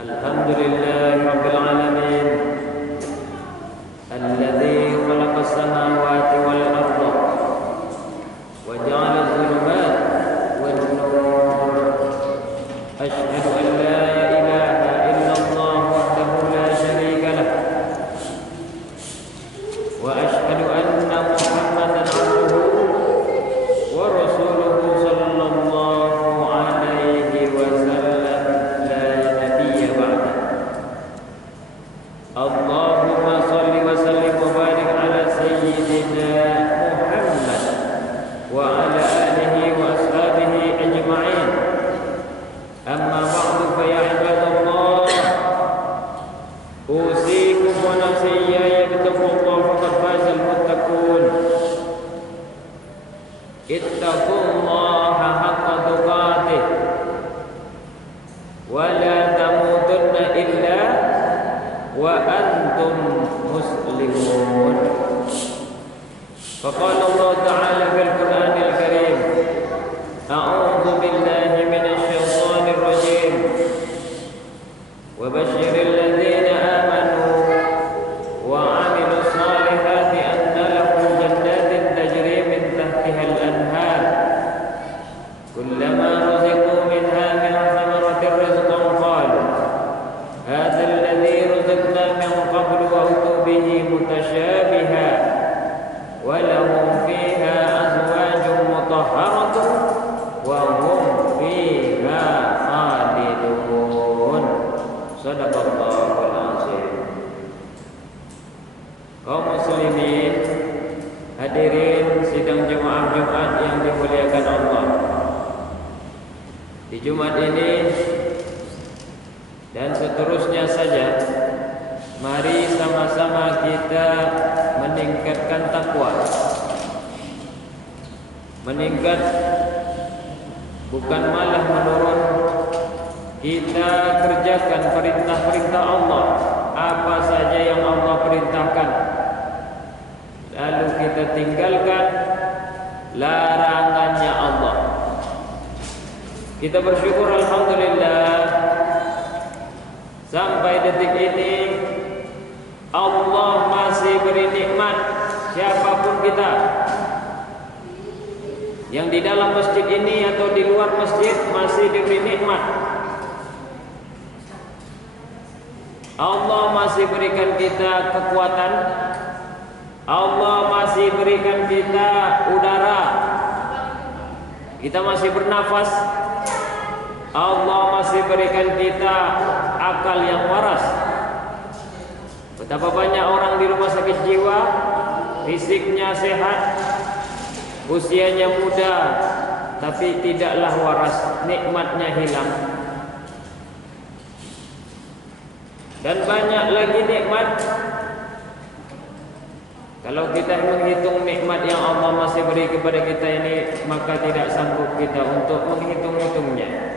Alhamdulillahi rabbil alamin alladzi khalaqas samawati wal arda wa ja'ala adh-dhulumati wan nur. Asyhadu an la ilaha illallah wahdahu la syarika lah wa asyhadu anna Muhammadan 'abduhu wa rasuluhu sallallahu alaihi wasallam. Allahumma salli wa sallim wa barik ala sayyidina Muhammad wa ala alihi wa ashabihi ajma'in. Amma ba'du fa ya ibadallah, usikum wa nafsi iyaya bittaqwallah faqad fazal muttaqun. Ittaqullaha haqqa tuqatih wa la tamutunna illa wa antum muslimun. Faqala Allah Ta'ala fil Qur'anil Karim, a'udzu billahi minasy syaithanir rajim, wa basyiril ladzina amanu wa 'amilus shalihati anna lahum jannatin tajri min tahtihal anhar kullama ruziqu minha min thamaratir rizqan qalu hadha alladhi ruzaqna min qablu wa utu bihi mutasyabiha wa lahum fiha azwajun mutahharatun wa hum fiha khalidun. Shadaqallahul azim. Kaum muslimin, hadirin sidang jemaah Jumat yang dimuliakan Allah. Di Jumat ini dan seterusnya saja, mari sama-sama kita meningkatkan takwa. Meningkat bukan malah menurun. Kita kerjakan perintah-perintah Allah, apa saja yang Allah perintahkan, lalu kita tinggalkan larangannya Allah. Kita bersyukur alhamdulillah, sampai detik ini Allah masih beri nikmat siapapun kita, yang di dalam masjid ini atau di luar masjid masih diberi nikmat. Allah masih berikan kita kekuatan, Allah masih berikan kita udara, kita masih bernafas, Allah masih berikan kita akal yang waras. Betapa banyak orang di rumah sakit jiwa, fisiknya sehat, usianya muda, tapi tidaklah waras, nikmatnya hilang. Dan banyak lagi nikmat, kalau kita menghitung nikmat yang Allah masih beri kepada kita ini, maka tidak sanggup kita untuk menghitung-hitungnya.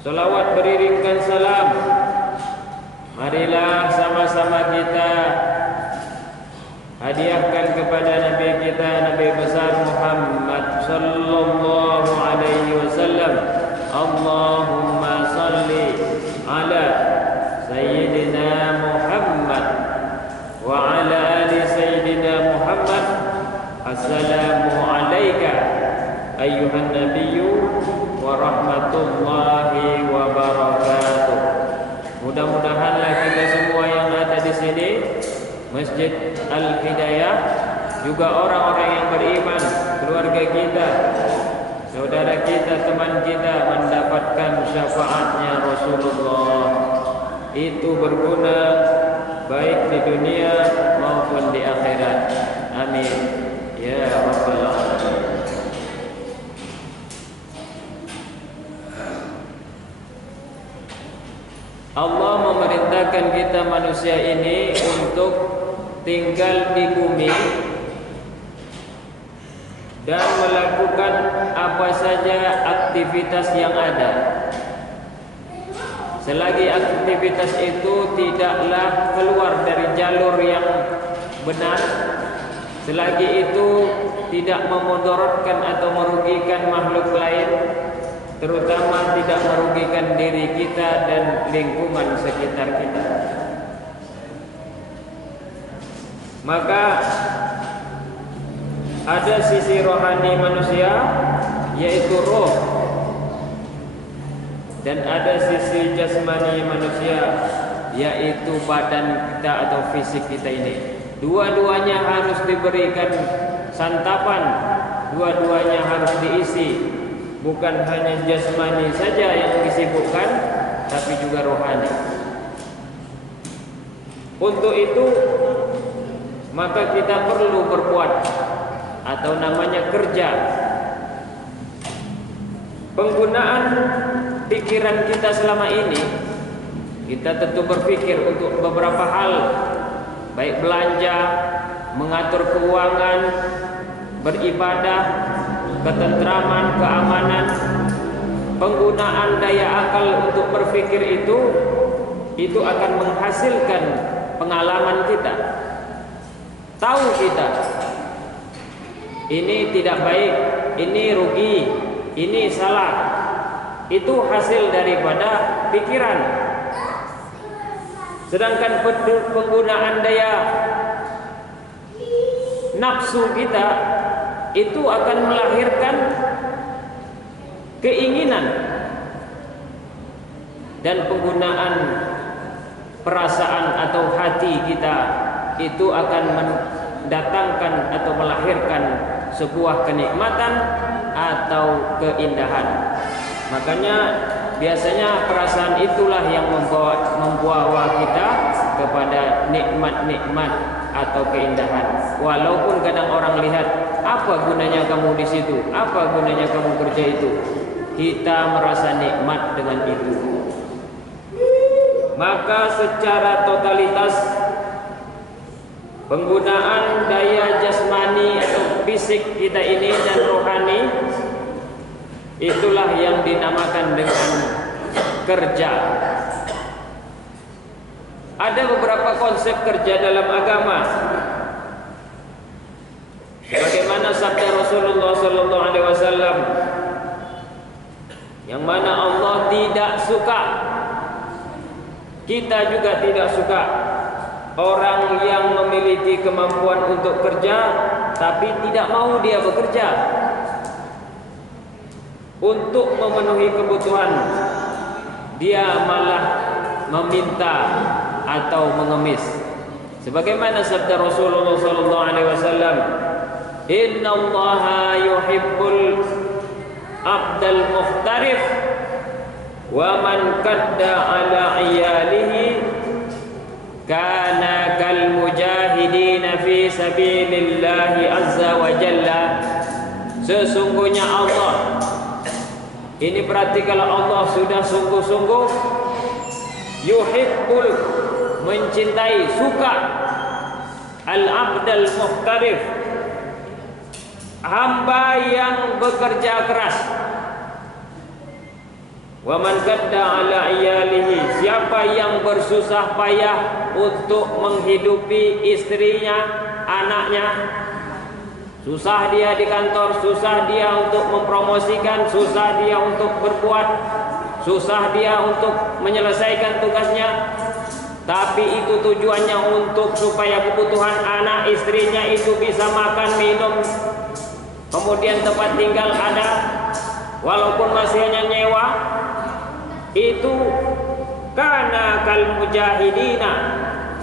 Salawat beriringkan salam, marilah sama-sama kita hadiahkan kepada Nabi kita, Nabi besar Muhammad sallallahu alaihi wasallam. Allahumma salli ala Sayyidina Muhammad wa ala ali Sayyidina Muhammad. Assalamu alayka ayyuhan nabiyyu wa rahmatullahi wa barakatuh. Mudah-mudahanlah kita semua yang ada di sini, Masjid Al-Hidayah, juga orang-orang yang beriman, keluarga kita, saudara kita, teman kita, mendapatkan syafaatnya Rasulullah. Itu berguna baik di dunia maupun di akhirat. Amin ya rabbal alamin. Allah memerintahkan kita manusia ini untuk tinggal di bumi dan melakukan apa saja aktivitas yang ada. Selagi aktivitas itu tidaklah keluar dari jalur yang benar, selagi itu tidak memudaratkan atau merugikan makhluk lain, terutama tidak merugikan diri kita dan lingkungan sekitar kita. Maka ada sisi rohani manusia, yaitu roh, dan ada sisi jasmani manusia, yaitu badan kita atau fisik kita ini. Dua-duanya harus diberikan santapan, dua-duanya harus diisi. Bukan hanya jasmani saja yang disibukkan, tapi juga rohani. Untuk itu maka kita perlu berbuat, atau namanya kerja. Penggunaan pikiran kita selama ini, kita tentu berpikir untuk beberapa hal, baik belanja, mengatur keuangan, beribadah, ketentraman, keamanan. Penggunaan daya akal untuk berpikir itu akan menghasilkan pengalaman kita. Tahu kita ini tidak baik, ini rugi, ini salah. Itu hasil daripada pikiran. Sedangkan penggunaan daya nafsu kita itu akan melahirkan keinginan, dan penggunaan perasaan atau hati kita itu akan mendatangkan atau melahirkan sebuah kenikmatan atau keindahan. Makanya biasanya perasaan itulah yang membawa kita kepada nikmat-nikmat atau keindahan. Walaupun kadang orang lihat, apa gunanya kamu di situ? Apa gunanya kamu kerja itu? Kita merasa nikmat dengan itu. Maka secara totalitas penggunaan daya jasmani atau fisik kita ini dan rohani, itulah yang dinamakan dengan kerja. Ada beberapa konsep kerja dalam agama, bagaimana sabda Rasulullah sallallahu alaihi wasallam, yang mana Allah tidak suka, kita juga tidak suka, orang yang memiliki kemampuan untuk kerja tapi tidak mau dia bekerja untuk memenuhi kebutuhan, dia malah meminta atau mengemis. Sebagaimana sabda Rasulullah sallallahu alaihi wasallam, "Innallaha yuhibbul abdal mukhtarif wa man kadda ala iyalihi kana kal mujahidina fi sabilillahi azza wa jalla." Sesungguhnya Allah, ini berarti kalau Allah sudah sungguh-sungguh yuhibbul, mencintai, suka, al-abdal mukhtarif, hamba yang bekerja keras. Wa man kadda ala iyalihi, siapa yang bersusah payah untuk menghidupi istrinya, anaknya. Susah dia di kantor, susah dia untuk mempromosikan, susah dia untuk berbuat, susah dia untuk menyelesaikan tugasnya, tapi itu tujuannya untuk supaya kebutuhan anak istrinya itu bisa makan, minum, kemudian tempat tinggal ada, walaupun masih hanya nyewa. Itu kana kal mujahidina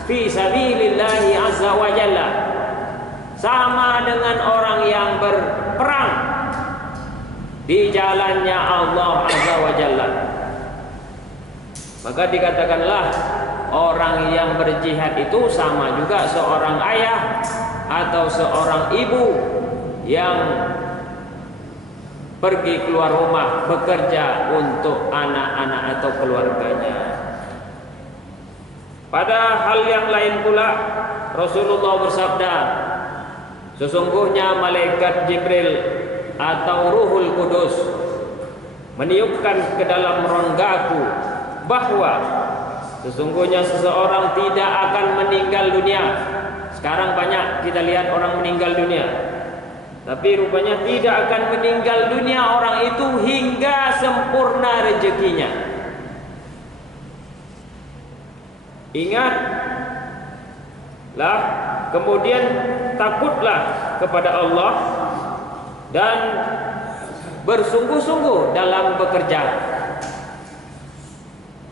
fi sabilillahi azza wa jalla, sama dengan orang yang berperang di jalannya Allah azza wa jalla. Maka dikatakanlah orang yang berjihad itu sama juga seorang ayah atau seorang ibu yang pergi keluar rumah bekerja untuk anak-anak atau keluarganya. Pada hal yang lain pula Rasulullah bersabda, sesungguhnya malaikat Jibril atau Ruhul Kudus meniupkan ke dalam ronggaku bahwa sesungguhnya seseorang tidak akan meninggal dunia. Sekarang banyak kita lihat orang meninggal dunia. Tapi rupanya tidak akan meninggal dunia orang itu hingga sempurna rezekinya. Ingatlah, kemudian takutlah kepada Allah dan bersungguh-sungguh dalam bekerja.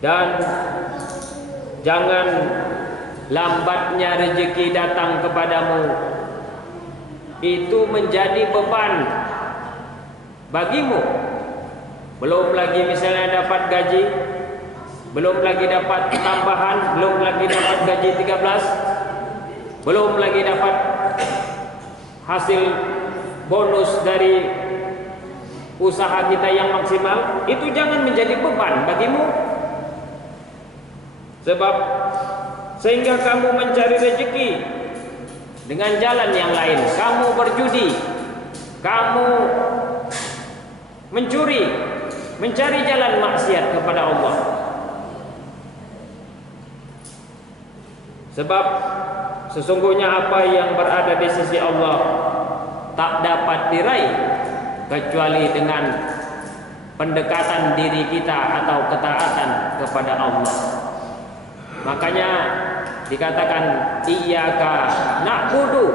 Dan jangan lambatnya rezeki datang kepadamu itu menjadi beban bagimu. Belum lagi misalnya dapat gaji, belum lagi dapat tambahan, belum lagi dapat gaji 13, belum lagi dapat hasil bonus dari usaha kita yang maksimal. Itu jangan menjadi beban bagimu. Sebab sehingga kamu mencari rezeki dengan jalan yang lain. Kamu berjudi, kamu mencuri, mencari jalan maksiat kepada Allah. Sebab sesungguhnya apa yang berada di sisi Allah tak dapat diraih kecuali dengan pendekatan diri kita atau ketaatan kepada Allah. Makanya dikatakan iyyaka na'budu,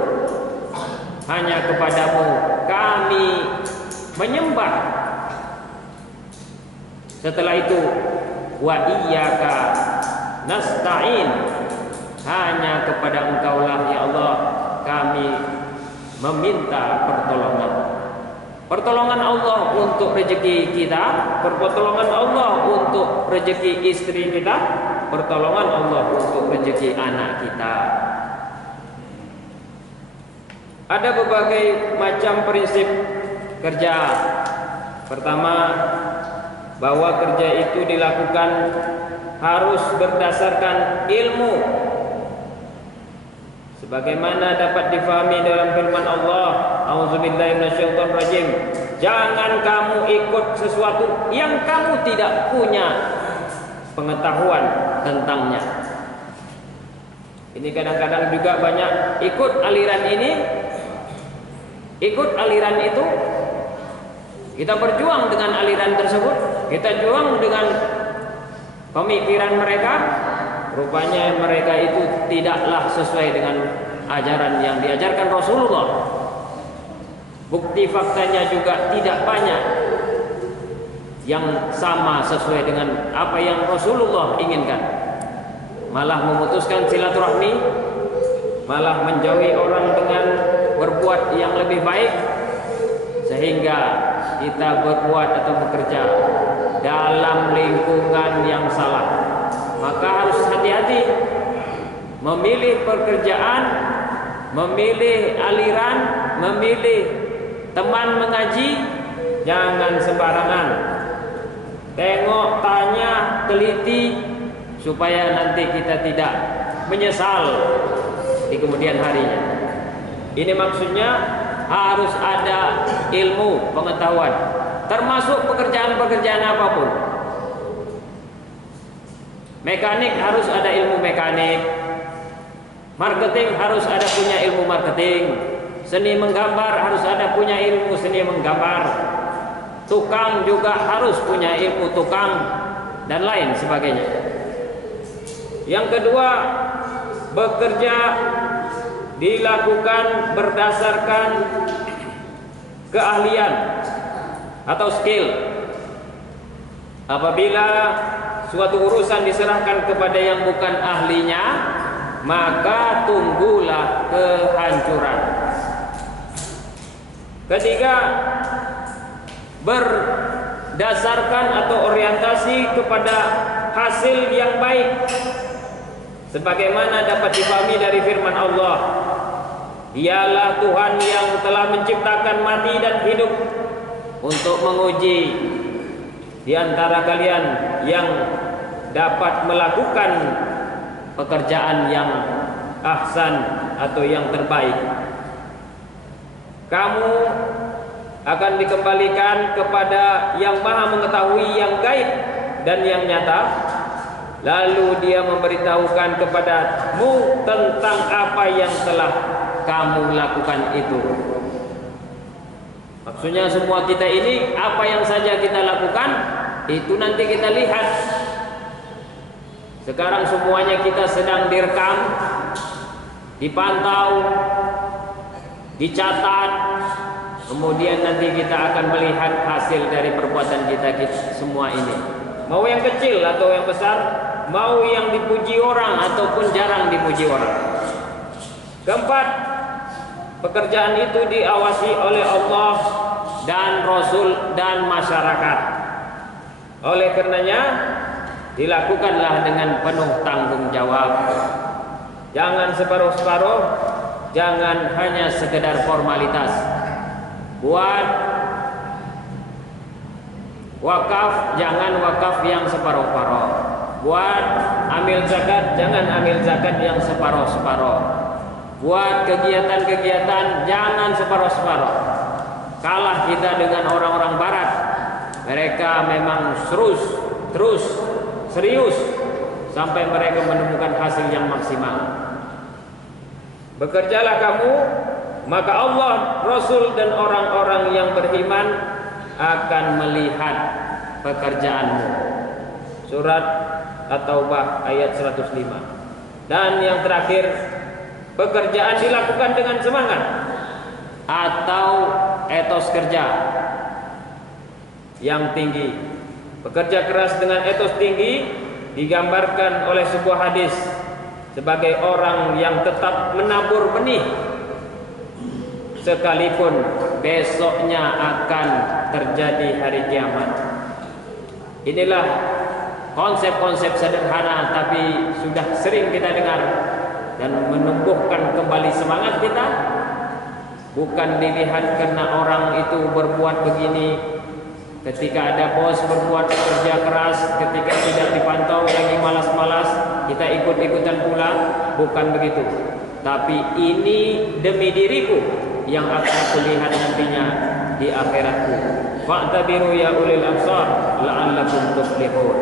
hanya kepadamu kami menyembah. Setelah itu wa iyyaka nasta'in, hanya kepada Engkaulah ya Allah kami meminta pertolongan. Pertolongan Allah untuk rezeki kita, pertolongan Allah untuk rezeki istri kita, pertolongan Allah untuk rezeki anak kita. Ada berbagai macam prinsip kerja. Pertama, bahwa kerja itu dilakukan harus berdasarkan ilmu, sebagaimana dapat difahami dalam firman Allah, A'udzubillahi minasyaitonirrajim, jangan kamu ikut sesuatu yang kamu tidak punya pengetahuan tentangnya. Ini kadang-kadang juga banyak ikut aliran ini, ikut aliran itu. Kita berjuang dengan aliran tersebut, kita juang dengan pemikiran mereka. Rupanya mereka itu tidaklah sesuai dengan ajaran yang diajarkan Rasulullah. Bukti faktanya juga tidak banyak yang sama sesuai dengan apa yang Rasulullah inginkan. Malah memutuskan silaturahmi, malah menjauhi orang dengan berbuat yang lebih baik, sehingga kita berbuat atau bekerja dalam lingkungan yang salah. Maka harus hati-hati memilih pekerjaan, memilih aliran, memilih teman mengaji. Jangan sembarangan, tengok, tanya, teliti, supaya nanti kita tidak menyesal di kemudian harinya. Ini maksudnya harus ada ilmu, pengetahuan, termasuk pekerjaan-pekerjaan apapun. Mekanik harus ada ilmu mekanik, marketing harus ada punya ilmu marketing, seni menggambar harus ada punya ilmu seni menggambar, tukang juga harus punya ilmu tukang, dan lain sebagainya. Yang kedua, bekerja dilakukan berdasarkan keahlian atau skill. Apabila suatu urusan diserahkan kepada yang bukan ahlinya, maka tunggulah kehancuran. Ketiga, berdasarkan atau orientasi kepada hasil yang baik, sebagaimana dapat dipahami dari firman Allah, Dialah Tuhan yang telah menciptakan mati dan hidup untuk menguji di antara kalian yang dapat melakukan pekerjaan yang ahsan atau yang terbaik. Kamu akan dikembalikan kepada yang Maha Mengetahui yang gaib dan yang nyata. Lalu Dia memberitahukan kepadamu tentang apa yang telah kamu lakukan itu. Maksudnya semua kita ini, apa yang saja kita lakukan, itu nanti kita lihat. Sekarang semuanya kita sedang direkam, dipantau, dicatat. Kemudian nanti kita akan melihat hasil dari perbuatan kita semua ini. Mau yang kecil atau yang besar, mau yang dipuji orang ataupun jarang dipuji orang. Keempat, pekerjaan itu diawasi oleh Allah dan Rasul dan masyarakat. Oleh karenanya, dilakukanlah dengan penuh tanggung jawab. Jangan separuh-separuh, jangan hanya sekedar formalitas. Buat wakaf, jangan wakaf yang separuh-separuh. Buat ambil zakat, jangan ambil zakat yang separuh-separuh. Buat kegiatan-kegiatan, jangan separuh-separuh. Kalah kita dengan orang-orang barat. Mereka memang terus serius sampai mereka menemukan hasil yang maksimal. Bekerjalah kamu, maka Allah, Rasul dan orang-orang yang beriman akan melihat pekerjaanmu. Surat At-Taubah ayat 105. Dan yang terakhir, pekerjaan dilakukan dengan semangat atau etos kerja yang tinggi. Bekerja keras dengan etos tinggi digambarkan oleh sebuah hadis sebagai orang yang tetap menabur benih sekalipun besoknya akan terjadi hari kiamat. Inilah konsep-konsep sederhana tapi sudah sering kita dengar dan menumbuhkan kembali semangat kita. Bukan dilihat karena orang itu berbuat begini, ketika ada bos berbuat kerja keras, ketika tidak dipantau lagi malas-malas, kita ikut-ikutan pula. Bukan begitu. Tapi ini demi diriku yang akan aku lihat nantinya di akhiratku. Fa'tabiru ya ulil absar la'allakum tuflihun.